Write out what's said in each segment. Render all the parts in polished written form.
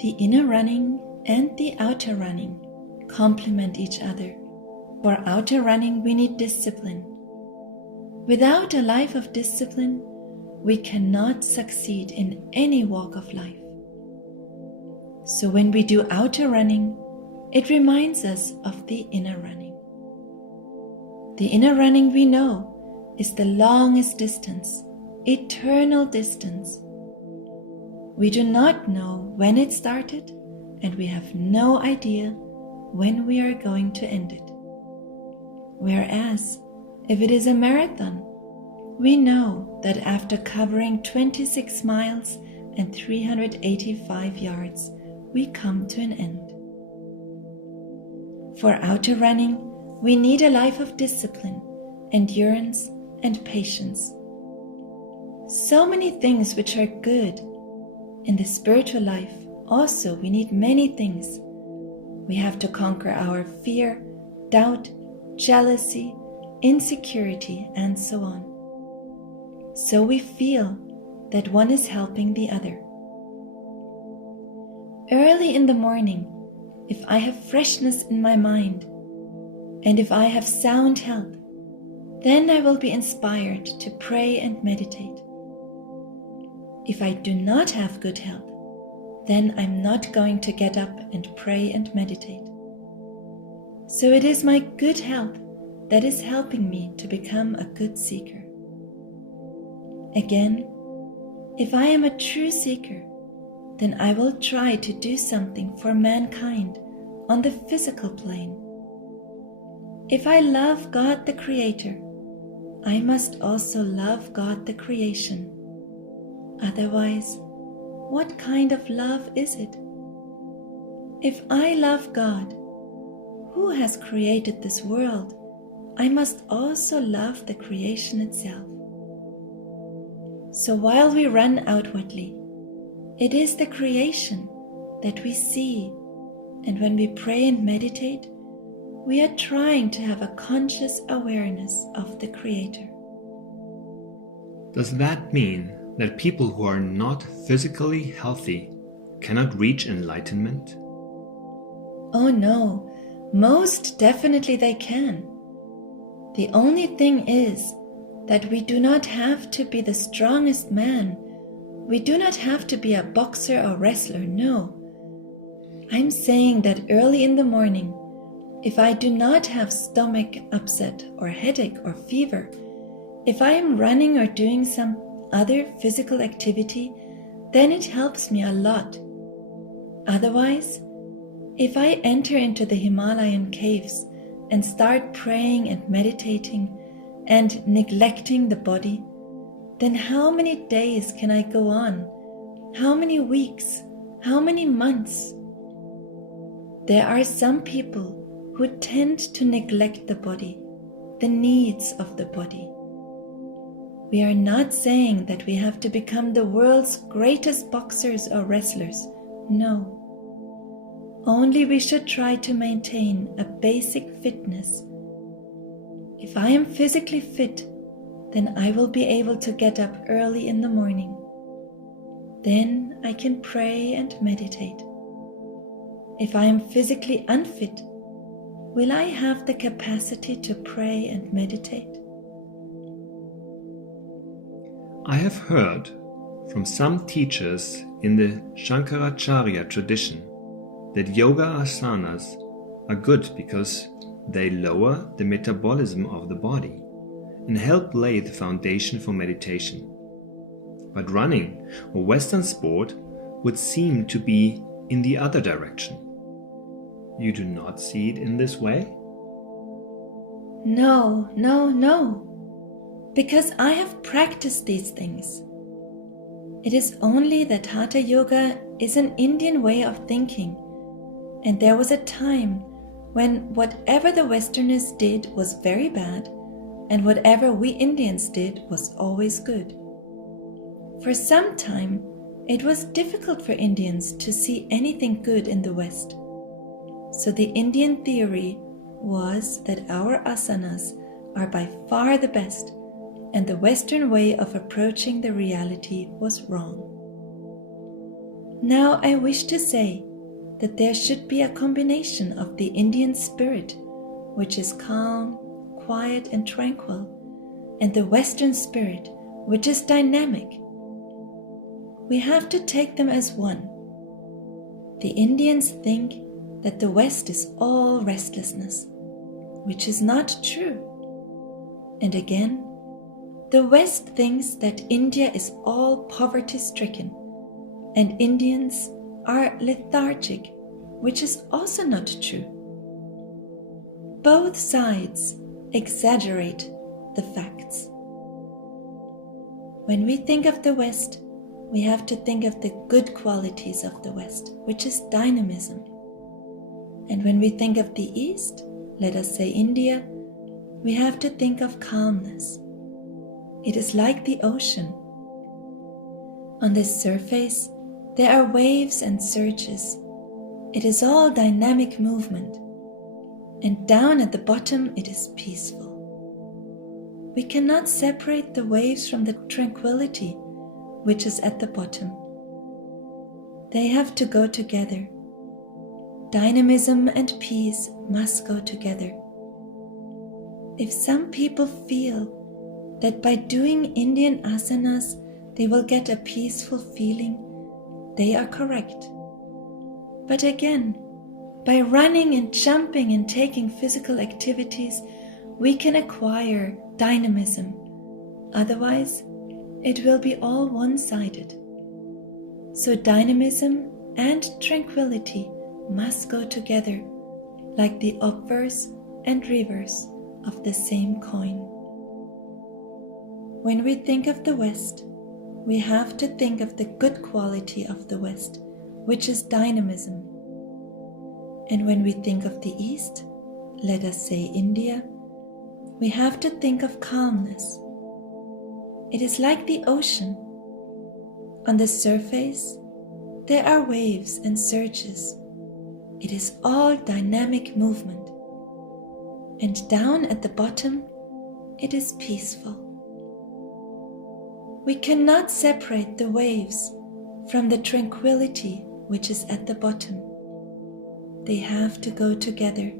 The inner running and the outer running complement each other. For outer running, we need discipline. Without a life of discipline, we cannot succeed in any walk of life. So when we do outer running, it reminds us of the inner running. The inner running, we know, is the longest distance, eternal distance. We do not know when it started, and we have no idea when we are going to end it. Whereas, if it is a marathon, we know that after covering 26 miles and 385 yards, we come to an end. For outer running, we need a life of discipline, endurance, and patience. So many things which are good. In the spiritual life, also, we need many things. We have to conquer our fear, doubt, jealousy, insecurity, and so on. So we feel that one is helping the other. Early in the morning, if I have freshness in my mind, and if I have sound health, then I will be inspired to pray and meditate. If I do not have good health, then I'm not going to get up and pray and meditate. So it is my good health that is helping me to become a good seeker. Again, if I am a true seeker, then I will try to do something for mankind on the physical plane. If I love God the Creator, I must also love God the creation. Otherwise, what kind of love is it? If I love God, who has created this world, I must also love the creation itself. So while we run outwardly, it is the creation that we see, and when we pray and meditate, we are trying to have a conscious awareness of the Creator. Does that mean that people who are not physically healthy cannot reach enlightenment? Oh no, most definitely they can. The only thing is that we do not have to be the strongest man. We do not have to be a boxer or wrestler, no. I'm saying that early in the morning, if I do not have stomach upset or headache or fever, if I am running or doing some other physical activity, then it helps me a lot. Otherwise, if I enter into the Himalayan caves and start praying and meditating and neglecting the body, then how many days can I go on? How many weeks? How many months? There are some people who tend to neglect the body, the needs of the body. We are not saying that we have to become the world's greatest boxers or wrestlers. No. Only we should try to maintain a basic fitness. If I am physically fit, then I will be able to get up early in the morning. Then I can pray and meditate. If I am physically unfit, will I have the capacity to pray and meditate? I have heard from some teachers in the Shankaracharya tradition that yoga asanas are good because they lower the metabolism of the body and help lay the foundation for meditation. But running or Western sport would seem to be in the other direction. You do not see it in this way? No. Because I have practiced these things. It is only that Hatha Yoga is an Indian way of thinking, and there was a time when whatever the Westerners did was very bad, and whatever we Indians did was always good. For some time, it was difficult for Indians to see anything good in the West. So the Indian theory was that our asanas are by far the best, and the Western way of approaching the reality was wrong. Now I wish to say that there should be a combination of the Indian spirit, which is calm, quiet and tranquil, and the Western spirit, which is dynamic. We have to take them as one. The Indians think that the West is all restlessness, which is not true. And again, the West thinks that India is all poverty-stricken, and Indians are lethargic, which is also not true. Both sides exaggerate the facts. When we think of the West, we have to think of the good qualities of the West, which is dynamism. And when we think of the East, let us say India, we have to think of calmness. It is like the ocean. On the surface, there are waves and surges. It is all dynamic movement. And down at the bottom, it is peaceful. We cannot separate the waves from the tranquility, which is at the bottom. They have to go together. Dynamism and peace must go together. If some people feel that by doing Indian asanas they will get a peaceful feeling, they are correct. But again, by running and jumping and taking physical activities, we can acquire dynamism. Otherwise, it will be all one-sided. So dynamism and tranquility must go together, like the obverse and reverse of the same coin. When we think of the West, we have to think of the good quality of the West, which is dynamism. And when we think of the East, let us say India, we have to think of calmness. It is like the ocean. On the surface, there are waves and surges. It is all dynamic movement. And down at the bottom, it is peaceful. We cannot separate the waves from the tranquility which is at the bottom. They have to go together.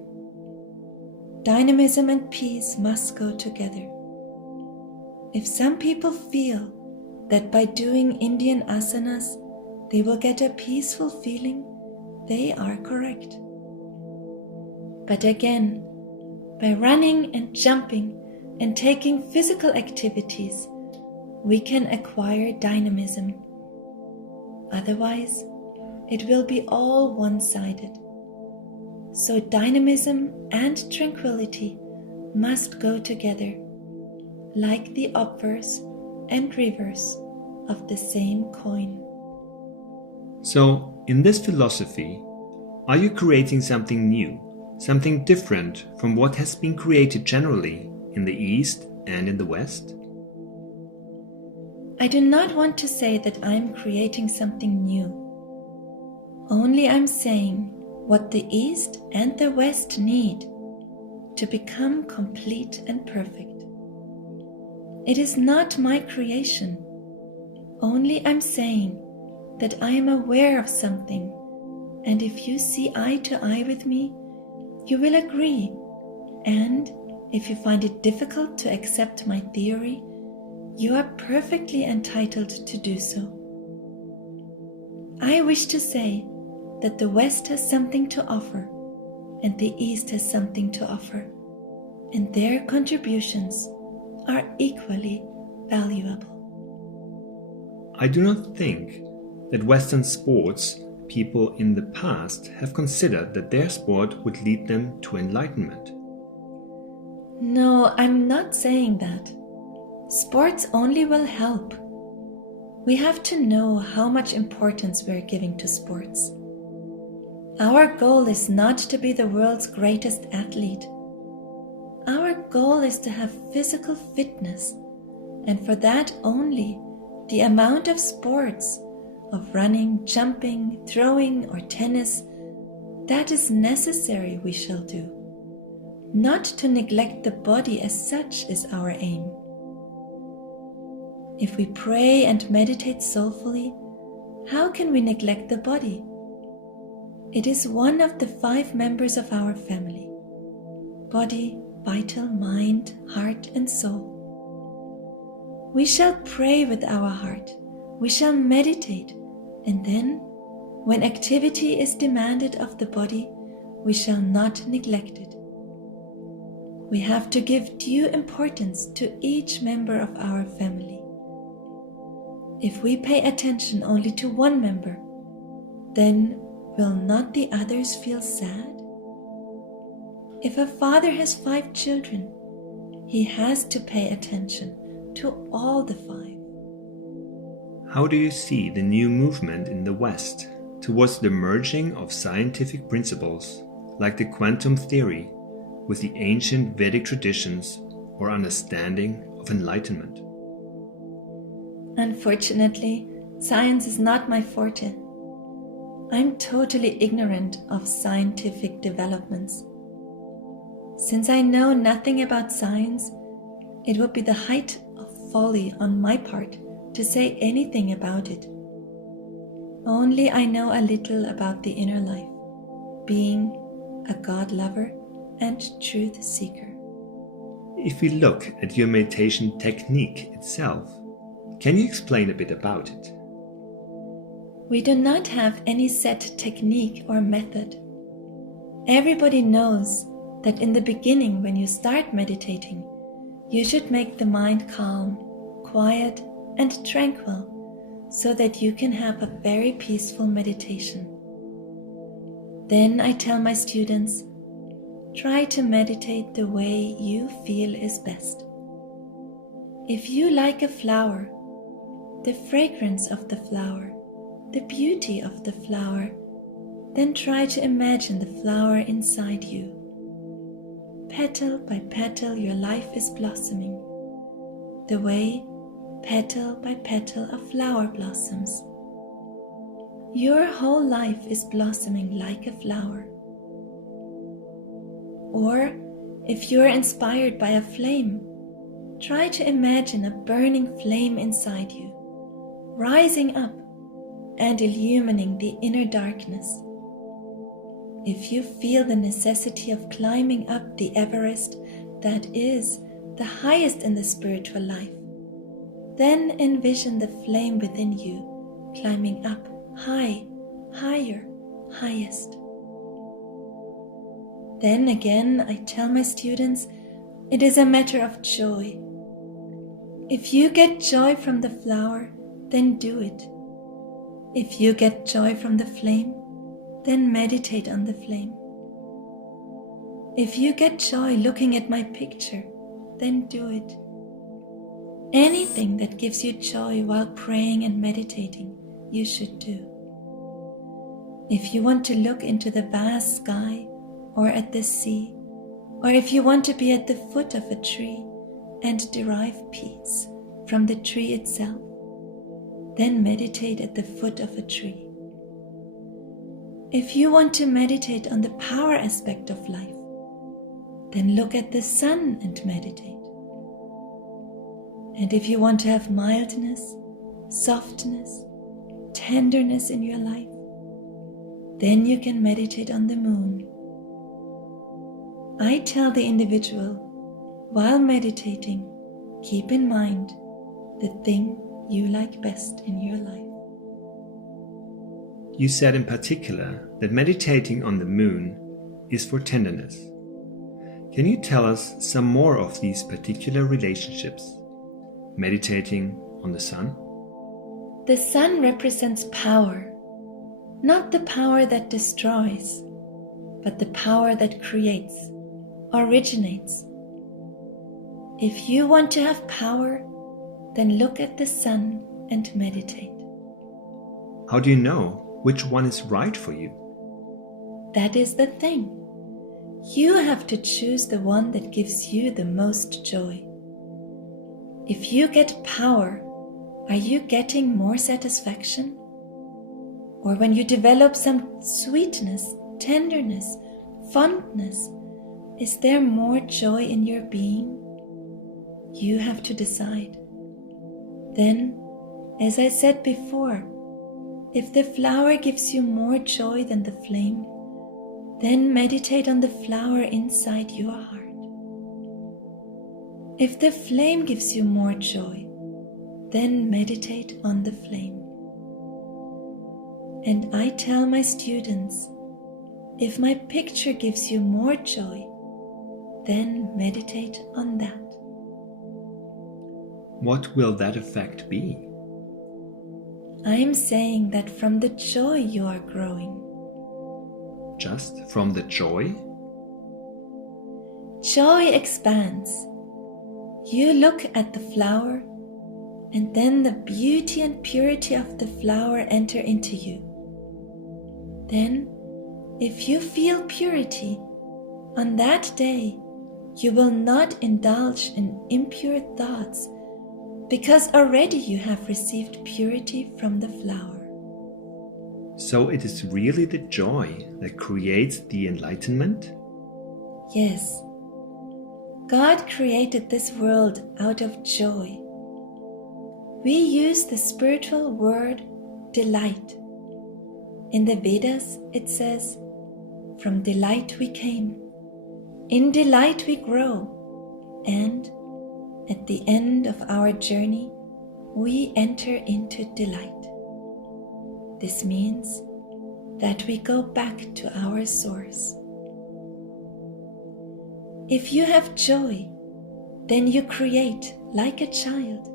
Dynamism and peace must go together. If some people feel that by doing Indian asanas they will get a peaceful feeling, they are correct. But again, by running and jumping and taking physical activities, we can acquire dynamism. Otherwise, it will be all one-sided. So dynamism and tranquility must go together, like the obverse and reverse of the same coin. So, in this philosophy, are you creating something new, something different from what has been created generally in the East and in the West? I do not want to say that I'm creating something new. Only I'm saying what the East and the West need to become complete and perfect. It is not my creation. Only I'm saying that I am aware of something, and if you see eye to eye with me, you will agree. And if you find it difficult to accept my theory, you are perfectly entitled to do so. I wish to say that the West has something to offer, and the East has something to offer, and their contributions are equally valuable. I do not think that Western sports people in the past have considered that their sport would lead them to enlightenment. No, I'm not saying that. Sports only will help. We have to know how much importance we're giving to sports. Our goal is not to be the world's greatest athlete. Our goal is to have physical fitness, and for that only, the amount of sports, of running, jumping, throwing, or tennis, that is necessary we shall do. Not to neglect the body as such is our aim. If we pray and meditate soulfully, How can we neglect the body? It is one of the 5 members of our family: body, vital, mind, heart, and soul. We shall pray with our heart, we shall meditate, and then, when activity is demanded of the body, we shall not neglect it. We have to give due importance to each member of our family. If we pay attention only to one member, then will not the others feel sad? If a father has 5 children, he has to pay attention to all the 5. How do you see the new movement in the West towards the merging of scientific principles like the quantum theory with the ancient Vedic traditions or understanding of enlightenment? Unfortunately, science is not my forte. I'm totally ignorant of scientific developments. Since I know nothing about science, it would be the height of folly on my part to say anything about it. Only I know a little about the inner life, being a God lover and truth seeker. If we look at your meditation technique itself, can you explain a bit about it? We do not have any set technique or method. Everybody knows that in the beginning, when you start meditating, you should make the mind calm, quiet, and tranquil, so that you can have a very peaceful meditation. Then I tell my students, try to meditate the way you feel is best. If you like a flower, the fragrance of the flower, the beauty of the flower, then try to imagine the flower inside you. Petal by petal your life is blossoming, the way petal by petal a flower blossoms. Your whole life is blossoming like a flower. Or, if you are inspired by a flame, try to imagine a burning flame inside you, rising up and illumining the inner darkness. If you feel the necessity of climbing up the Everest that is the highest in the spiritual life, then envision the flame within you climbing up high, higher, highest. Then again, I tell my students, it is a matter of joy. If you get joy from the flower, then do it. If you get joy from the flame, then meditate on the flame. If you get joy looking at my picture, then do it. Anything that gives you joy while praying and meditating, you should do. If you want to look into the vast sky or at the sea, or if you want to be at the foot of a tree and derive peace from the tree itself, then meditate at the foot of a tree. If you want to meditate on the power aspect of life, then look at the sun and meditate. And if you want to have mildness, softness, tenderness in your life, then you can meditate on the moon. I tell the individual, while meditating, keep in mind the thing you like best in your life. You said in particular that meditating on the moon is for tenderness. Can you tell us some more of these particular relationships? Meditating on the sun? The sun represents power, not the power that destroys, but the power that creates, originates. If you want to have power, then look at the sun and meditate. How do you know which one is right for you? That is the thing. You have to choose the one that gives you the most joy. If you get power, are you getting more satisfaction? Or when you develop some sweetness, tenderness, fondness, is there more joy in your being? You have to decide. Then, as I said before, If the flower gives you more joy than the flame, then meditate on the flower inside your heart. If the flame gives you more joy, then meditate on the flame. And I tell my students, if my picture gives you more joy, then meditate on that. What will that effect be? I am saying that from the joy you are growing. Just from the joy? Joy expands. You look at the flower, and then the beauty and purity of the flower enter into you. Then, if you feel purity, on that day you will not indulge in impure thoughts, because already you have received purity from the flower. So it is really the joy that creates the enlightenment? Yes. God created this world out of joy. We use the spiritual word delight. In the Vedas it says, "From delight we came, in delight we grow, and at the end of our journey we enter into delight." This means that we go back to our source. If you have joy, then you create like a child.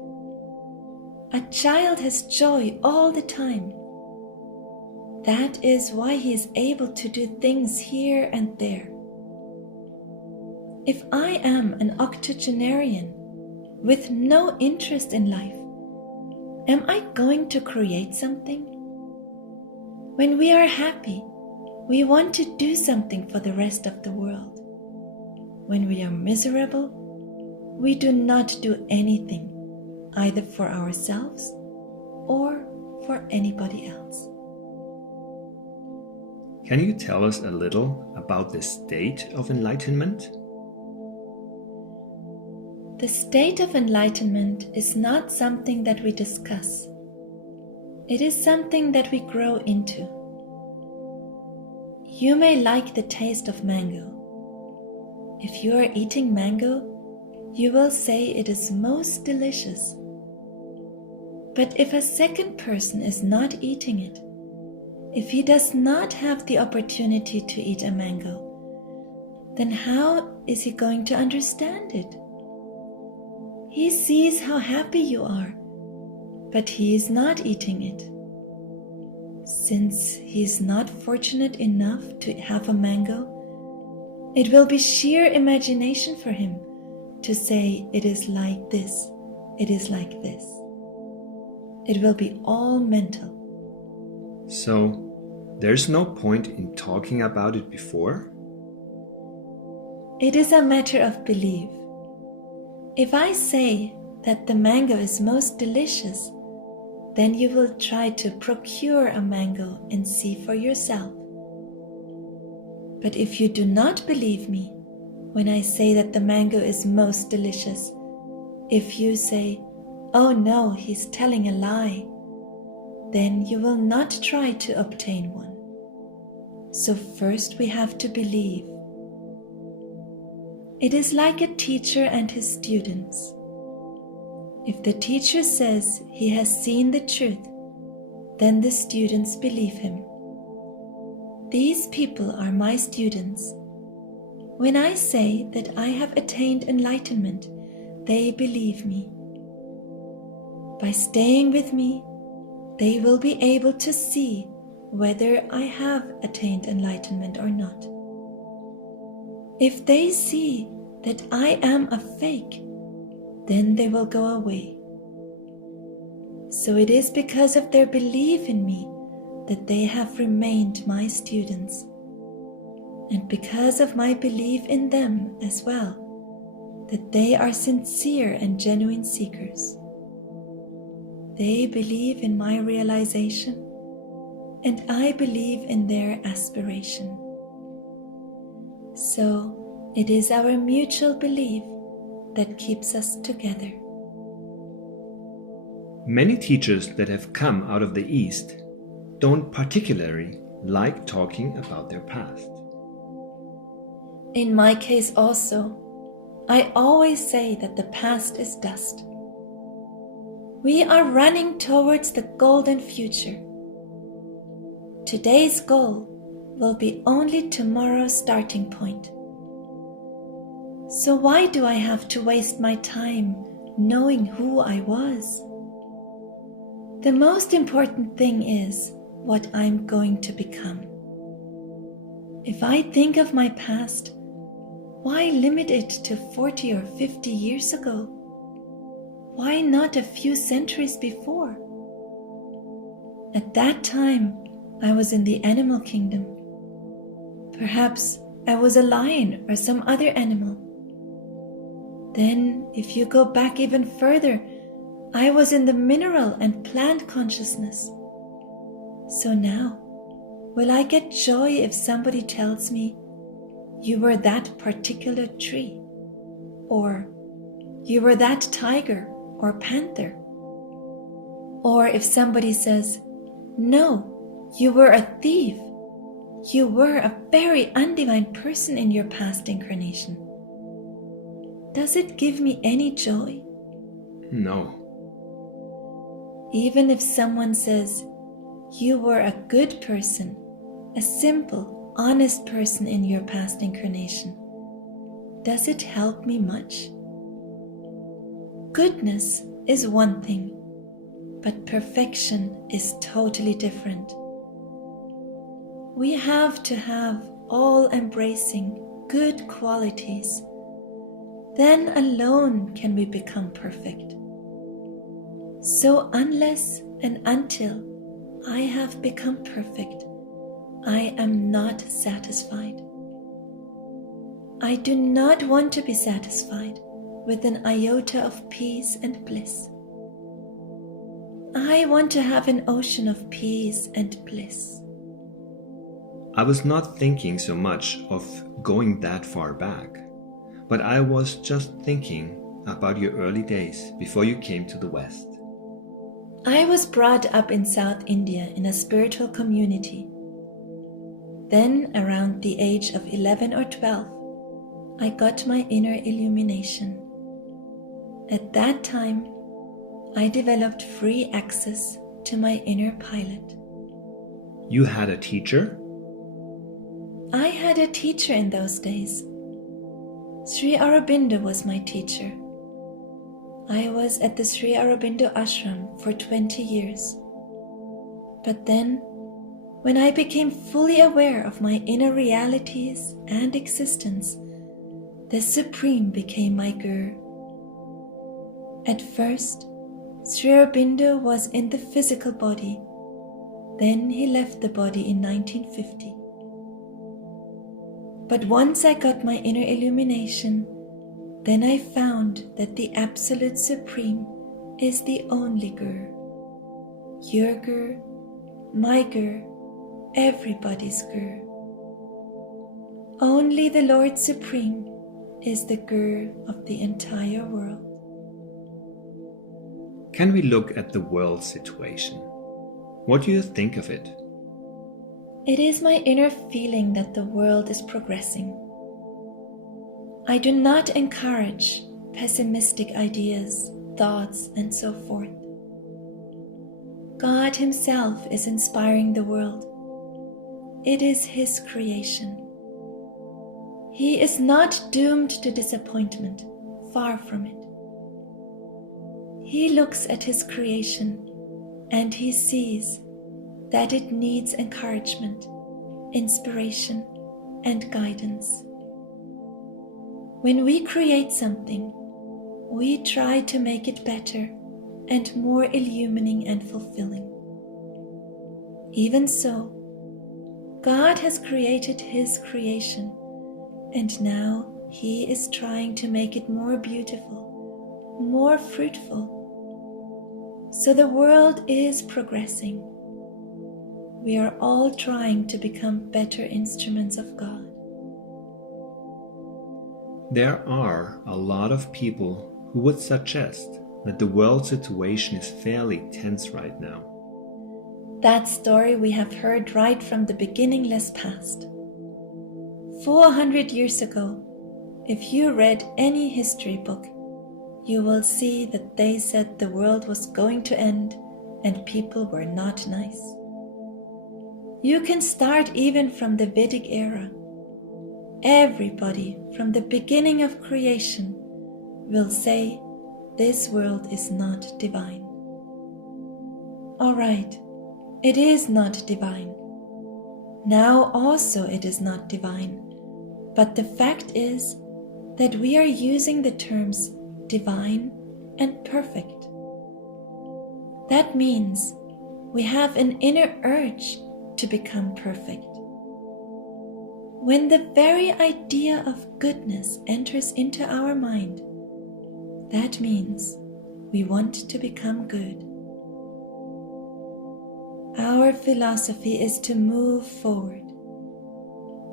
A child has joy all the time. That is why he is able to do things here and there. If I am an octogenarian with no interest in life, am I going to create something? When we are happy, we want to do something for the rest of the world. When we are miserable, we do not do anything, either for ourselves or for anybody else. Can you tell us a little about the state of enlightenment? The state of enlightenment is not something that we discuss. It is something that we grow into. You may like the taste of mango. If you are eating mango, you will say it is most delicious. But if a second person is not eating it, if he does not have the opportunity to eat a mango, then how is he going to understand it? He sees how happy you are, but he is not eating it. Since he is not fortunate enough to have a mango, it will be sheer imagination for him to say it is like this, it is like this. It will be all mental. So, there's no point in talking about it before? It is a matter of belief. If I say that the mango is most delicious, then you will try to procure a mango and see for yourself. But if you do not believe me when I say that the mango is most delicious, if you say, "Oh no, he's telling a lie," then you will not try to obtain one. So first we have to believe. It is like a teacher and his students. If the teacher says he has seen the truth, then the students believe him. These people are my students. When I say that I have attained enlightenment, they believe me. By staying with me, they will be able to see whether I have attained enlightenment or not. If they see that I am a fake, then they will go away. So it is because of their belief in me that they have remained my students, and because of my belief in them as well, that they are sincere and genuine seekers. They believe in my realization, and I believe in their aspiration. So it is our mutual belief that keeps us together. Many teachers that have come out of the East don't particularly like talking about their past. In my case also, I always say that the past is dust. We are running towards the golden future. Today's goal will be only tomorrow's starting point. So why do I have to waste my time knowing who I was? The most important thing is what I'm going to become. If I think of my past, why limit it to 40 or 50 years ago? Why not a few centuries before? At that time, I was in the animal kingdom. Perhaps I was a lion or some other animal. Then, if you go back even further, I was in the mineral and plant consciousness. So now, will I get joy if somebody tells me, you were that particular tree? Or, you were that tiger or panther? Or if somebody says, no, you were a thief. You were a very undivine person in your past incarnation. Does it give me any joy? No. Even if someone says, you were a good person, a simple, honest person in your past incarnation, does it help me much? Goodness is one thing, but perfection is totally different. We have to have all-embracing good qualities. Then alone can we become perfect. So unless and until I have become perfect, I am not satisfied. I do not want to be satisfied with an iota of peace and bliss. I want to have an ocean of peace and bliss. I was not thinking so much of going that far back, but I was just thinking about your early days before you came to the West. I was brought up in South India in a spiritual community. Then, around the age of 11 or 12, I got my inner illumination. At that time, I developed free access to my inner pilot. You had a teacher? I had a teacher in those days. Sri Aurobindo was my teacher. I was at the Sri Aurobindo ashram for 20 years. But then, when I became fully aware of my inner realities and existence, the Supreme became my Guru. At first, Sri Aurobindo was in the physical body. Then he left the body in 1950. But once I got my inner illumination, then I found that the Absolute Supreme is the only Guru. Your Guru, my Guru, everybody's Guru. Only the Lord Supreme is the Guru of the entire world. Can we look at the world situation? What do you think of it? It is my inner feeling that the world is progressing. I do not encourage pessimistic ideas, thoughts, and so forth. God Himself is inspiring the world. It is His creation. He is not doomed to disappointment, far from it. He looks at His creation and He sees that it needs encouragement, inspiration, and guidance. When we create something, we try to make it better and more illuminating and fulfilling. Even so, God has created His creation, and now He is trying to make it more beautiful, more fruitful. So the world is progressing. We are all trying to become better instruments of God. There are a lot of people who would suggest that the world situation is fairly tense right now. That story we have heard right from the beginningless past. 400 years ago, if you read any history book, you will see that they said the world was going to end and people were not nice. You can start even from the Vedic era. Everybody from the beginning of creation will say this world is not divine. All right, it is not divine. Now also it is not divine, but the fact is that we are using the terms divine and perfect. That means we have an inner urge to become perfect. When the very idea of goodness enters into our mind, that means we want to become good. Our philosophy is to move forward.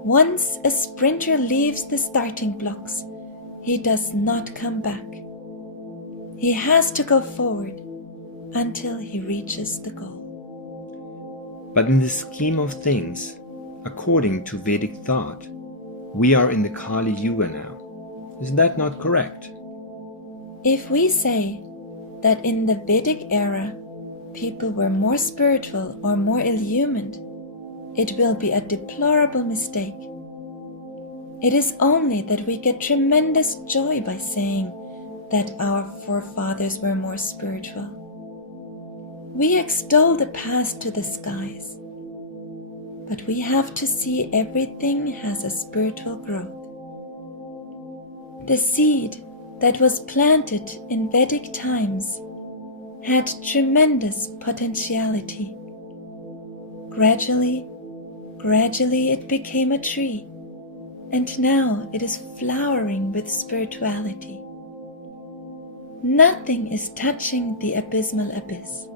Once a sprinter leaves the starting blocks, he does not come back. He has to go forward until he reaches the goal. But in the scheme of things, according to Vedic thought, we are in the Kali Yuga now. Is that not correct? If we say that in the Vedic era people were more spiritual or more illumined, it will be a deplorable mistake. It is only that we get tremendous joy by saying that our forefathers were more spiritual. We extol the past to the skies, but we have to see everything has a spiritual growth. The seed that was planted in Vedic times had tremendous potentiality. Gradually it became a tree, and now it is flowering with spirituality. Nothing is touching the abysmal abyss.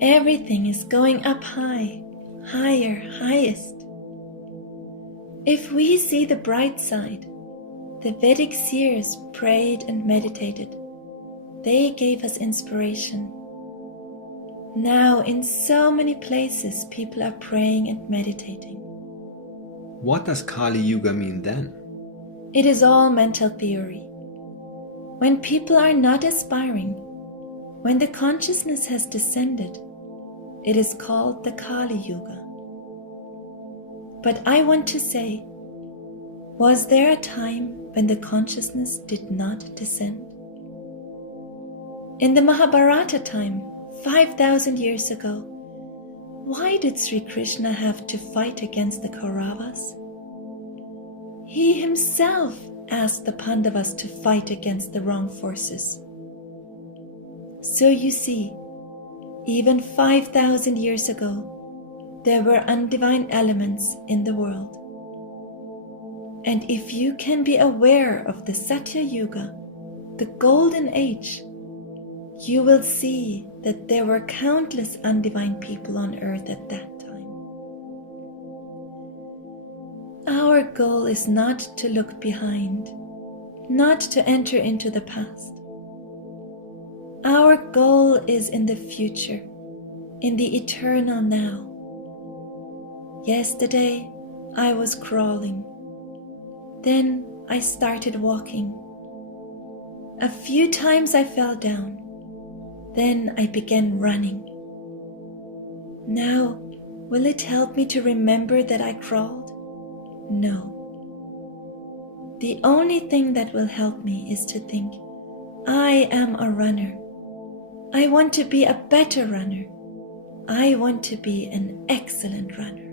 Everything is going up high, higher, highest. If we see the bright side, the Vedic seers prayed and meditated. They gave us inspiration. Now in so many places people are praying and meditating. What does Kali Yuga mean then? It is all mental theory. When people are not aspiring, when the consciousness has descended, it is called the Kali Yuga. But I want to say, was there a time when the consciousness did not descend? In the Mahabharata time, 5,000 years ago, why did Sri Krishna have to fight against the Kauravas? He himself asked the Pandavas to fight against the wrong forces. So you see, even 5,000 years ago, there were undivine elements in the world. And if you can be aware of the Satya Yuga, the golden age, you will see that there were countless undivine people on earth at that time. Our goal is not to look behind, not to enter into the past. Our goal is in the future, in the eternal now. Yesterday, I was crawling. Then I started walking. A few times I fell down. Then I began running. Now, will it help me to remember that I crawled? No. The only thing that will help me is to think, I am a runner. I want to be a better runner. I want to be an excellent runner.